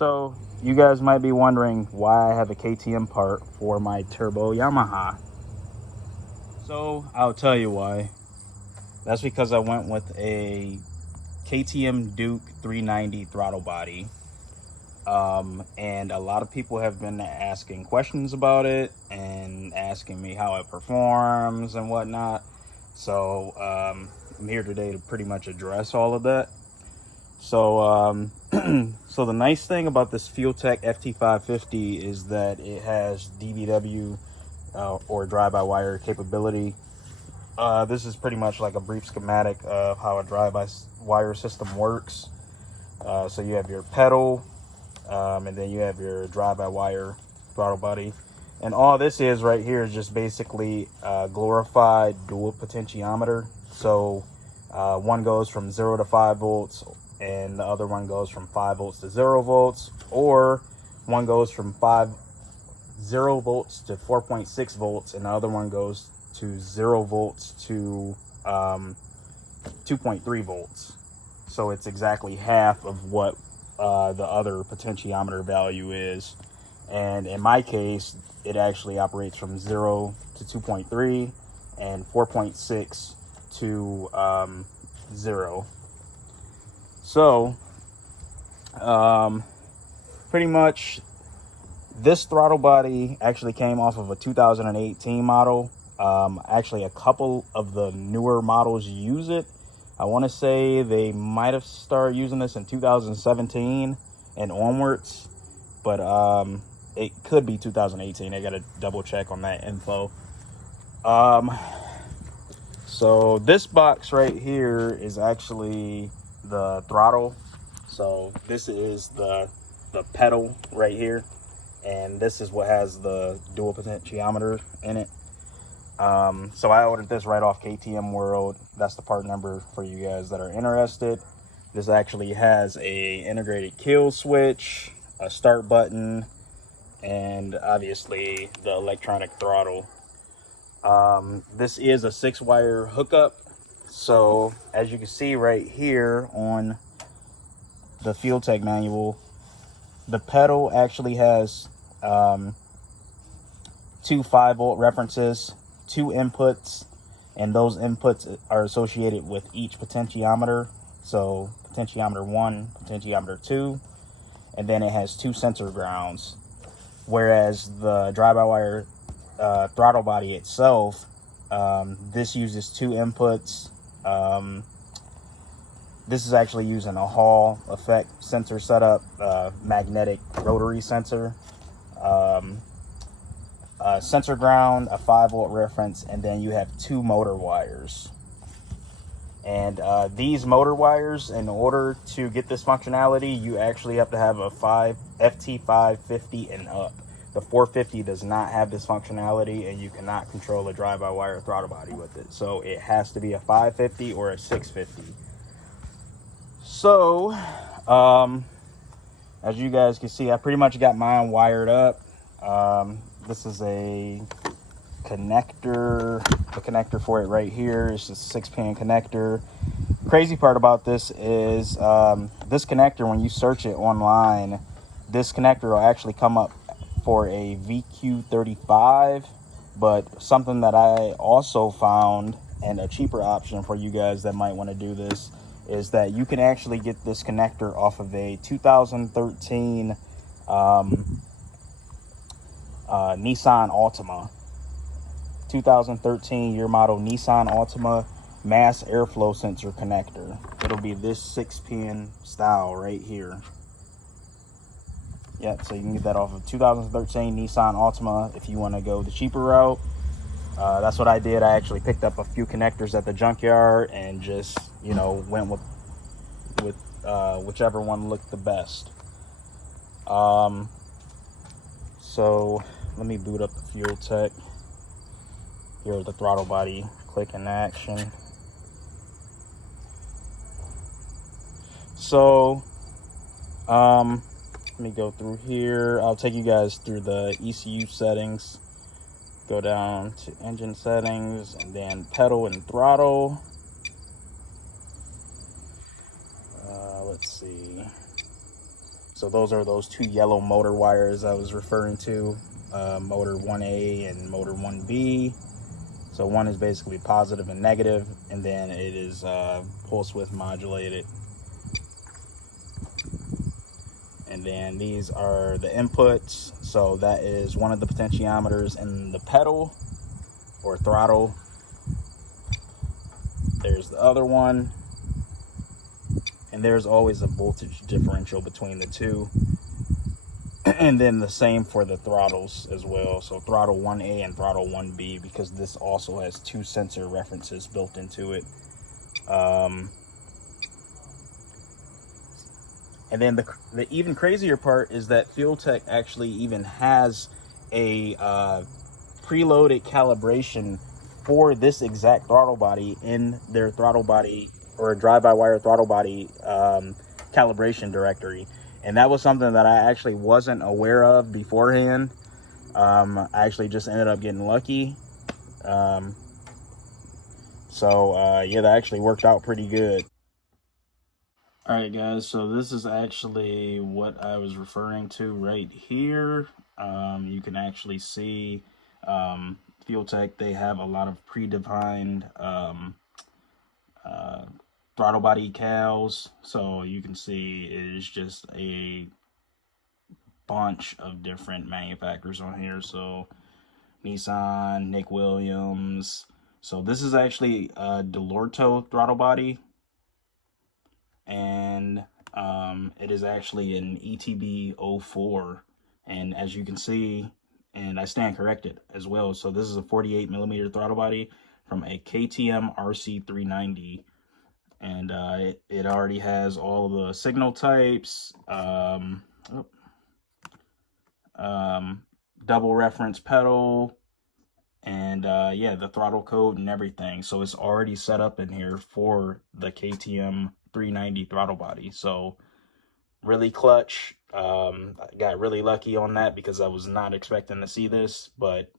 So you guys might be wondering why I have a KTM part for my turbo Yamaha. So I'll tell you why. That's because I went with a KTM Duke 390 throttle body. And a lot of people have been asking questions about it and asking me how it performs and whatnot. So I'm here today to pretty much address all of that. So so the nice thing about this Fueltech FT550 is that it has DBW or drive-by-wire capability. This is pretty much like a brief schematic of how a drive-by-wire system works. So you have your pedal, and then you have your drive-by-wire throttle body. And all this is right here is just basically a glorified dual potentiometer. So one goes from 0 to 5 volts, and the other one goes from 5 volts to 0 volts, or one goes from 0 volts to 4.6 volts, and the other one goes to 0 volts to 2.3 volts. So it's exactly half of what the other potentiometer value is. And in my case, it actually operates from 0 to 2.3 and 4.6 to 0. So pretty much this throttle body actually came off of a 2018 model. Actually, a couple of the newer models use it. I want to say they might have started using this in 2017 and onwards, but it could be 2018. I got to double check on that info. So this box right here is actually the throttle. So this is the pedal right here, and this is what has the dual potentiometer in it. So I ordered this right off KTM World. That's the part number for you guys that are interested. This actually has a integrated kill switch, a start button, and obviously the electronic throttle. This is a 6-wire hookup. So as you can see right here on the Fueltech manual, the pedal actually has 2 5-volt references, 2 inputs, and those inputs are associated with each potentiometer. So potentiometer 1, potentiometer 2, and then it has 2 sensor grounds. Whereas the drive-by-wire throttle body itself, this uses 2 inputs. This is actually using a Hall effect sensor setup, magnetic rotary sensor, sensor ground, a 5-volt reference, and then you have 2 motor wires. And these motor wires, in order to get this functionality, you actually have to have a FT550 and up. The 450 does not have this functionality, and you cannot control a drive-by-wire throttle body with it. So it has to be a 550 or a 650. So as you guys can see, I pretty much got mine wired up. This is a connector. The connector for it right here is a 6-pin connector. Crazy part about this is this connector, when you search it online, this connector will actually come up for a VQ35. But something that I also found, and a cheaper option for you guys that might want to do this, is that you can actually get this connector off of a 2013 Nissan Altima. 2013 year model Nissan Altima mass airflow sensor connector. It'll be this 6-pin style right here. Yep, so you can get that off of 2013 Nissan Altima if you want to go the cheaper route. That's what I did. I actually picked up a few connectors at the junkyard and just, you know, went with whichever one looked the best. So let me boot up the Fueltech. Here's the throttle body click in action. So let me go through here. I'll take you guys through the ECU settings. Go down to engine settings and then pedal and throttle. Let's see. So those are those two yellow motor wires I was referring to, motor 1A and motor 1B. So one is basically positive and negative, and then it is pulse width modulated. And then these are the inputs. So that is one of the potentiometers in the pedal or throttle. There's the other one. And there's always a voltage differential between the two. And then the same for the throttles as well. So throttle 1A and throttle 1B, because this also has two sensor references built into it. And then the even crazier part is that Fueltech actually even has a preloaded calibration for this exact throttle body in their throttle body or drive-by-wire throttle body calibration directory. And that was something that I actually wasn't aware of beforehand. I actually just ended up getting lucky. Yeah, that actually worked out pretty good. All right, guys, so this is actually what I was referring to right here. You can actually see Fueltech, they have a lot of predefined throttle body cals. So you can see it is just a bunch of different manufacturers on here. So Nissan, Nick Williams. So this is actually a Delorto throttle body. And it is actually an ETB 04, and as you can see, and I stand corrected as well, so this is a 48mm throttle body from a KTM RC390, and it already has all of the signal types, double reference pedal, and yeah, the throttle code and everything. So it's already set up in here for the KTM 390 throttle body. So really clutch. I got really lucky on that because I was not expecting to see this, but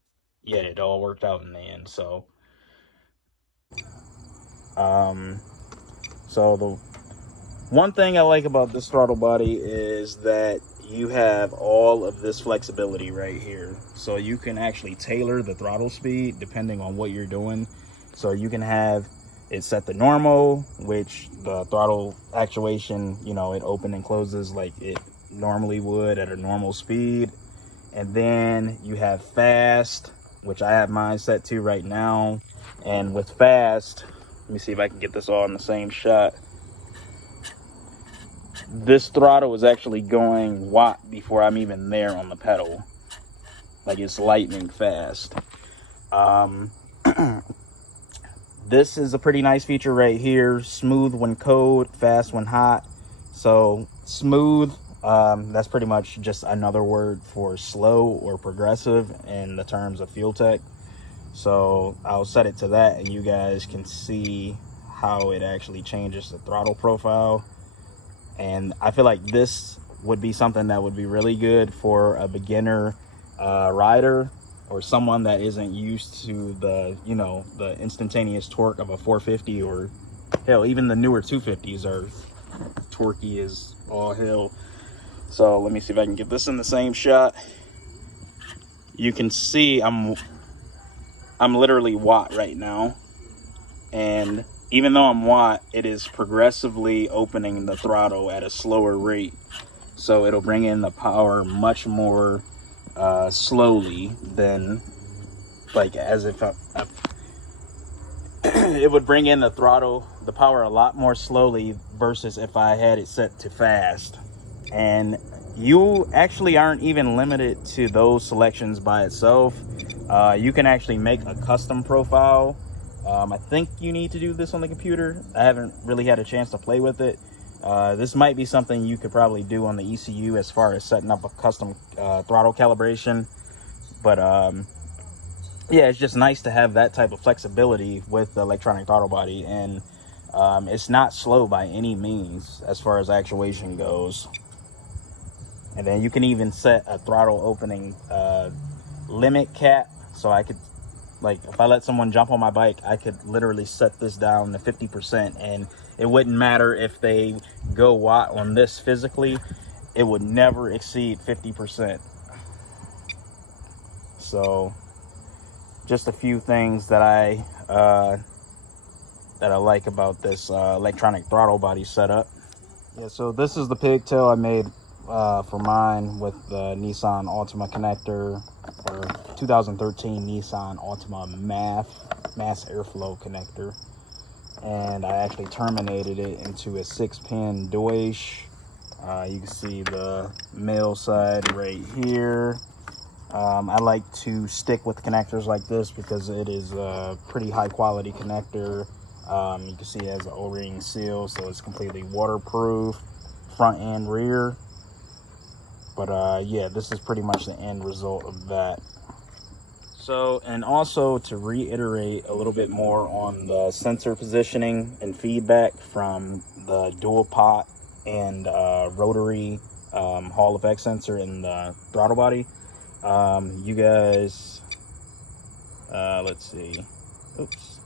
yeah, it all worked out in the end. So so the one thing I like about this throttle body is that you have all of this flexibility right here. So you can actually tailor the throttle speed depending on what you're doing. So you can have it set to normal, which the throttle actuation, you know, it opens and closes like it normally would at a normal speed. And then you have fast, which I have mine set to right now. And with fast, let me see if I can get this all in the same shot. This throttle is actually going watt before I'm even there on the pedal. Like, it's lightning fast. This is a pretty nice feature right here. Smooth when cold, fast when hot. So smooth, that's pretty much just another word for slow or progressive in the terms of Fueltech. So I'll set it to that and you guys can see how it actually changes the throttle profile. And I feel like this would be something that would be really good for a beginner rider, or someone that isn't used to the, you know, the instantaneous torque of a 450, or hell, even the newer 250s are torquey as all hell. So let me see if I can get this in the same shot. You can see I'm literally watt right now, and even though I'm watt, it is progressively opening the throttle at a slower rate. So it'll bring in the power much more slowly than, like, as if it would bring in the throttle, the power a lot more slowly versus if I had it set to fast. And you actually aren't even limited to those selections by itself. You can actually make a custom profile. I think you need to do this on the computer. I haven't really had a chance to play with it. This might be something you could probably do on the ECU as far as setting up a custom throttle calibration. But yeah, it's just nice to have that type of flexibility with the electronic throttle body. And it's not slow by any means as far as actuation goes. And then you can even set a throttle opening limit cap. So I could, like, if I let someone jump on my bike, I could literally set this down to 50%, and it wouldn't matter if they go watt on this physically. it would never exceed 50%. So just a few things that I like about this electronic throttle body setup. Yeah, so this is the pigtail I made for mine with the Nissan Altima connector, or 2013 Nissan Altima mass airflow connector, and I actually terminated it into a 6-pin Deutsch. You can see the male side right here. I like to stick with connectors like this because it is a pretty high quality connector. You can see it has an O-ring seal, so it's completely waterproof, front and rear. But yeah, this is pretty much the end result of that. So, and also to reiterate a little bit more on the sensor positioning and feedback from the dual pot and rotary Hall effect sensor in the throttle body. You guys, let's see, oops.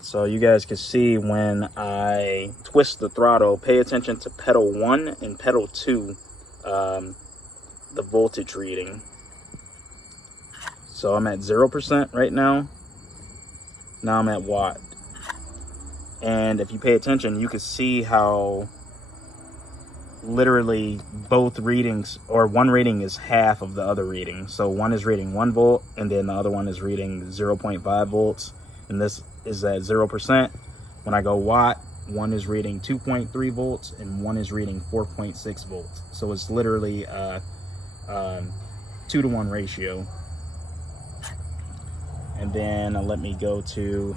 So you guys can see when I twist the throttle, pay attention to pedal 1 and pedal 2, the voltage reading. So I'm at 0% right now. Now I'm at watt. And if you pay attention, you can see how literally both readings, or one reading is half of the other reading. So one is reading 1 volt and then the other one is reading 0.5 volts. And this is at 0%. When I go watt, one is reading 2.3 volts and one is reading 4.6 volts. So it's literally a 2-to-1 ratio. And then let me go to,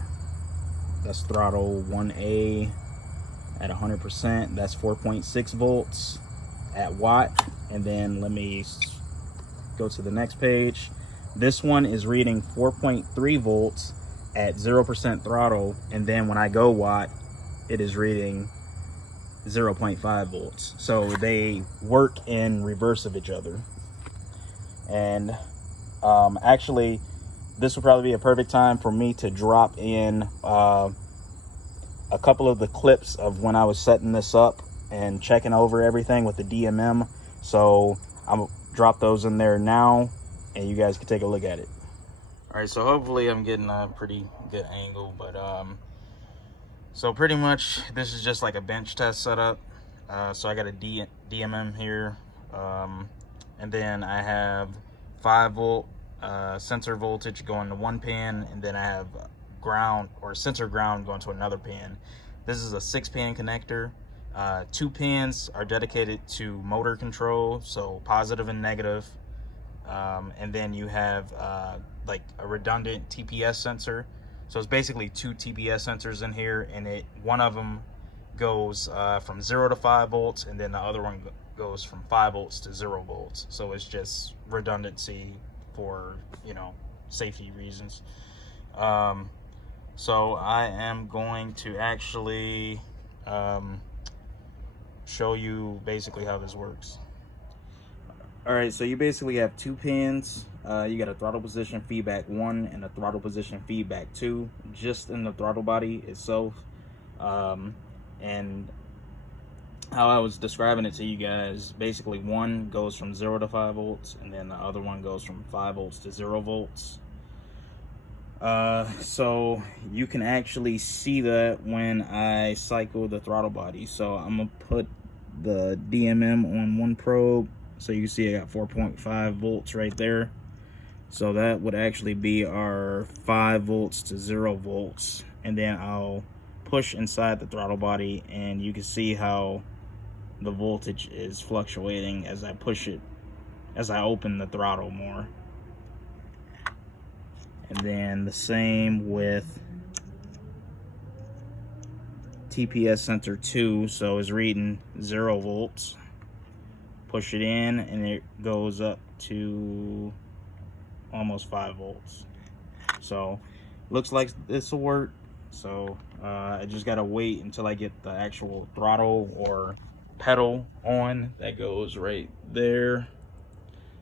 that's throttle 1A at 100%. That's 4.6 volts at watt. And then let me go to the next page. This one is reading 4.3 volts at 0% throttle, and then when I go watt, it is reading 0.5 volts. So they work in reverse of each other. And actually, this would probably be a perfect time for me to drop in a couple of the clips of when I was setting this up and checking over everything with the DMM. So I'll drop those in there now, and you guys can take a look at it. All right, so hopefully I'm getting a pretty good angle, but so pretty much this is just like a bench test setup. So I got a DMM here, and then I have 5-volt sensor voltage going to one pin, and then I have ground, or sensor ground, going to another pin. This is a 6-pin connector. 2 pins are dedicated to motor control, so positive and negative. And then you have like a redundant TPS sensor. So it's basically 2 TPS sensors in here, and one of them goes from 0 to 5 volts, and then the other one goes from 5 volts to 0 volts. So it's just redundancy for, you know, safety reasons. So I am going to actually show you basically how this works. All right, so you basically have 2 pins. You got a throttle position feedback 1 and a throttle position feedback 2, just in the throttle body itself. And how I was describing it to you guys, basically one goes from 0 to 5 volts, and then the other one goes from 5 volts to 0 volts. So you can actually see that when I cycle the throttle body. So I'm gonna put the DMM on one probe. So you can see I got 4.5 volts right there. So that would actually be our 5 volts to 0 volts. And then I'll push inside the throttle body, and you can see how the voltage is fluctuating as I push it, as I open the throttle more. And then the same with TPS sensor 2, so it's reading 0 volts. Push it in and it goes up to almost 5 volts. So looks like this will work. So I just gotta wait until I get the actual throttle or pedal on. That goes right there,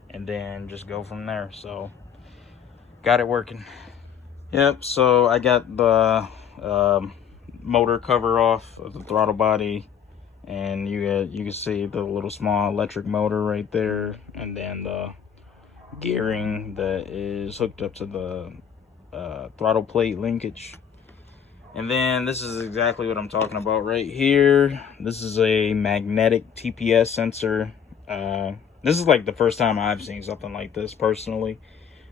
and then just go from there. So got it working. Yep, so I got the motor cover off of the throttle body. And you can see the little small electric motor right there, and then the gearing that is hooked up to the throttle plate linkage. And then this is exactly what I'm talking about right here. This is a magnetic TPS sensor. This is like the first time I've seen something like this personally,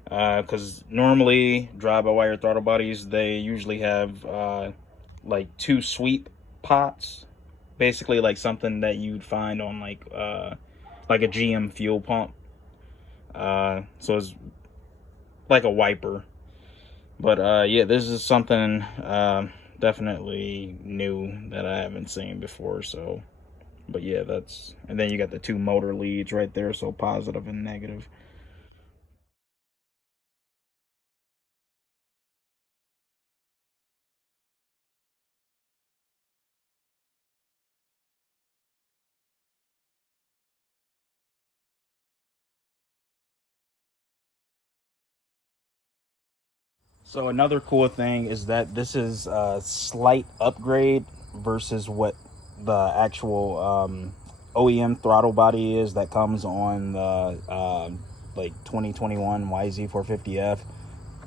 because normally drive-by-wire throttle bodies, they usually have like 2 sweep pots, basically like something that you'd find on like a GM fuel pump. So it's like a wiper. But yeah, this is something definitely new that I haven't seen before. So, but yeah, that's, and then you got the 2 motor leads right there, so positive and negative. So another cool thing is that this is a slight upgrade versus what the actual OEM throttle body is that comes on the like 2021 YZ450F.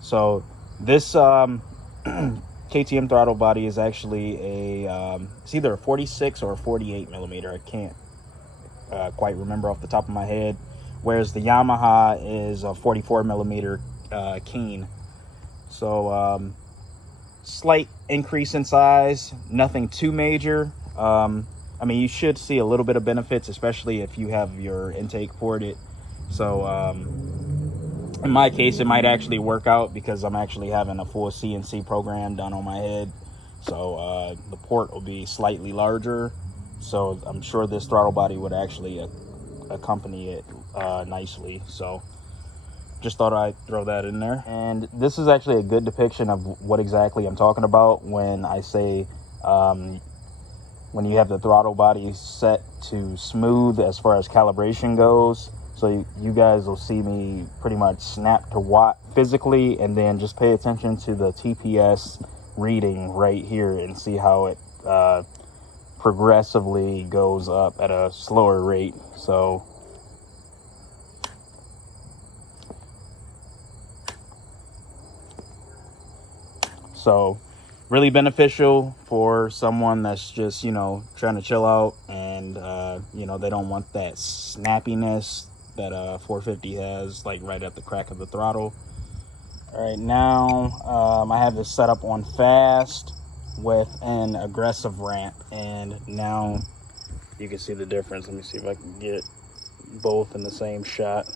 So this KTM throttle body is actually a it's either a 46 or a 48 millimeter. I can't quite remember off the top of my head. Whereas the Yamaha is a 44 millimeter Keen. So slight increase in size, nothing too major. I mean, you should see a little bit of benefits, especially if you have your intake ported. So in my case, it might actually work out because I'm actually having a full CNC program done on my head. So the port will be slightly larger. So I'm sure this throttle body would actually accompany it nicely. So just thought I'd throw that in there. And this is actually a good depiction of what exactly I'm talking about when I say when you have the throttle body set to smooth as far as calibration goes. So you guys will see me pretty much snap to watt physically, and then just pay attention to the TPS reading right here and see how it progressively goes up at a slower rate. So really beneficial for someone that's just, you know, trying to chill out and, you know, they don't want that snappiness that 450 has, like right at the crack of the throttle. All right, now I have this set up on fast with an aggressive ramp, and now you can see the difference. Let me see if I can get both in the same shot.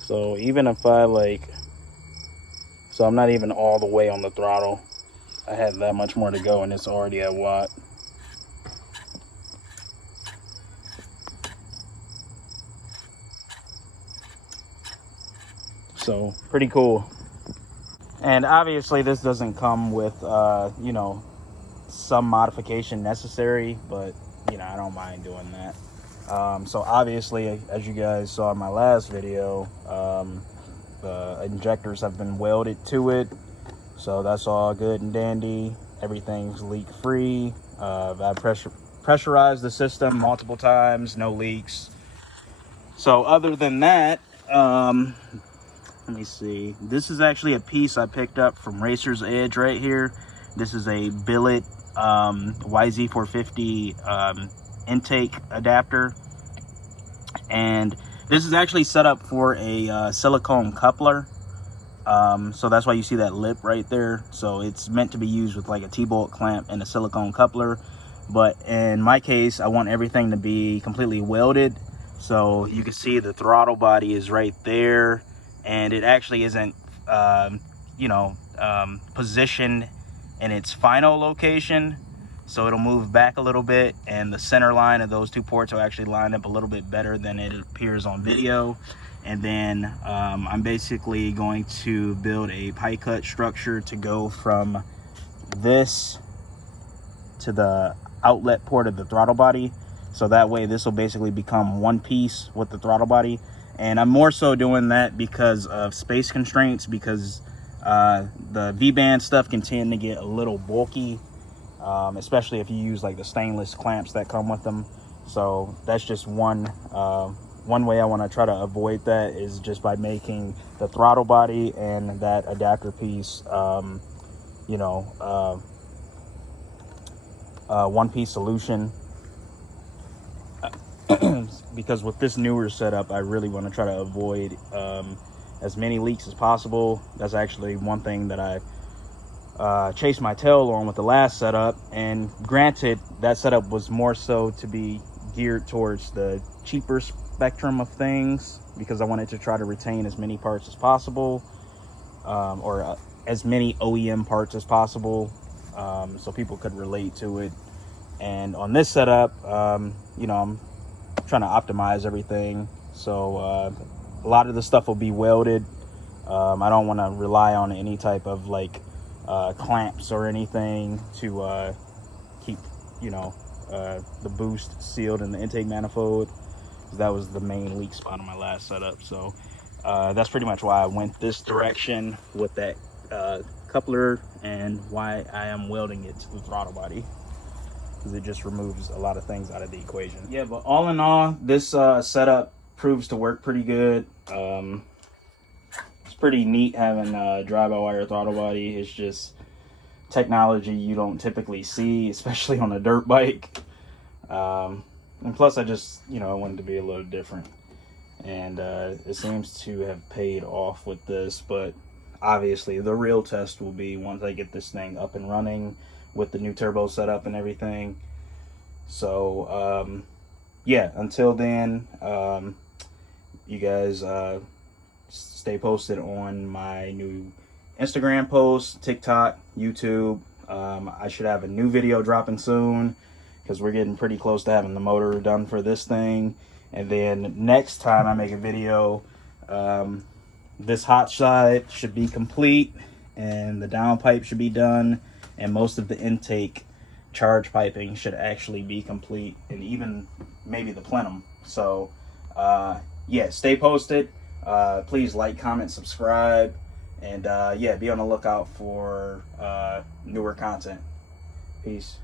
So even if I so I'm not even all the way on the throttle. I have that much more to go, and it's already at watt. So pretty cool. And obviously this doesn't come with, you know, some modification necessary, but, you know, I don't mind doing that. So obviously, as you guys saw in my last video, the injectors have been welded to it, so that's all good and dandy. Everything's leak free. I've pressurized the system multiple times, no leaks. So other than that, let me see, this is actually a piece I picked up from Racer's Edge right here. This is a billet YZ450 intake adapter, and this is actually set up for a silicone coupler. So that's why you see that lip right there. So it's meant to be used with like a T-bolt clamp and a silicone coupler. But in my case, I want everything to be completely welded. So you can see the throttle body is right there. And it actually isn't, you know, positioned in its final location. So it'll move back a little bit, and the center line of those 2 ports will actually line up a little bit better than it appears on video. And then I'm basically going to build a pie cut structure to go from this to the outlet port of the throttle body. So that way this will basically become one piece with the throttle body. And I'm more so doing that because of space constraints, because the V-band stuff can tend to get a little bulky especially if you use like the stainless clamps that come with them. So that's just one way I want to try to avoid that, is just by making the throttle body and that adapter piece, you know, one-piece solution. Because with this newer setup, I really want to try to avoid as many leaks as possible. That's actually one thing that I chased my tail on with the last setup. And granted, that setup was more so to be geared towards the cheaper spectrum of things, because I wanted to try to retain as many parts as possible, or as many OEM parts as possible, so people could relate to it. And on this setup, you know, I'm trying to optimize everything, so a lot of the stuff will be welded. I don't want to rely on any type of like clamps or anything to keep, you know, the boost sealed in the intake manifold. That was the main leak spot on my last setup. So that's pretty much why I went this direction with that coupler, and why I am welding it to the throttle body, because it just removes a lot of things out of the equation. Yeah, but all in all, this setup proves to work pretty good. It's pretty neat having a drive-by-wire throttle body. It's just technology you don't typically see, especially on a dirt bike. And plus, I just, you know, I wanted to be a little different. And it seems to have paid off with this. But obviously, the real test will be once I get this thing up and running with the new turbo setup and everything. So, yeah, until then, you guys stay posted on my new Instagram posts, TikTok, YouTube. I should have a new video dropping soon, because we're getting pretty close to having the motor done for this thing. And then next time I make a video, this hot side should be complete, and the downpipe should be done, and most of the intake charge piping should actually be complete, and even maybe the plenum. So yeah, stay posted. Please like, comment, subscribe, and yeah, be on the lookout for newer content. Peace.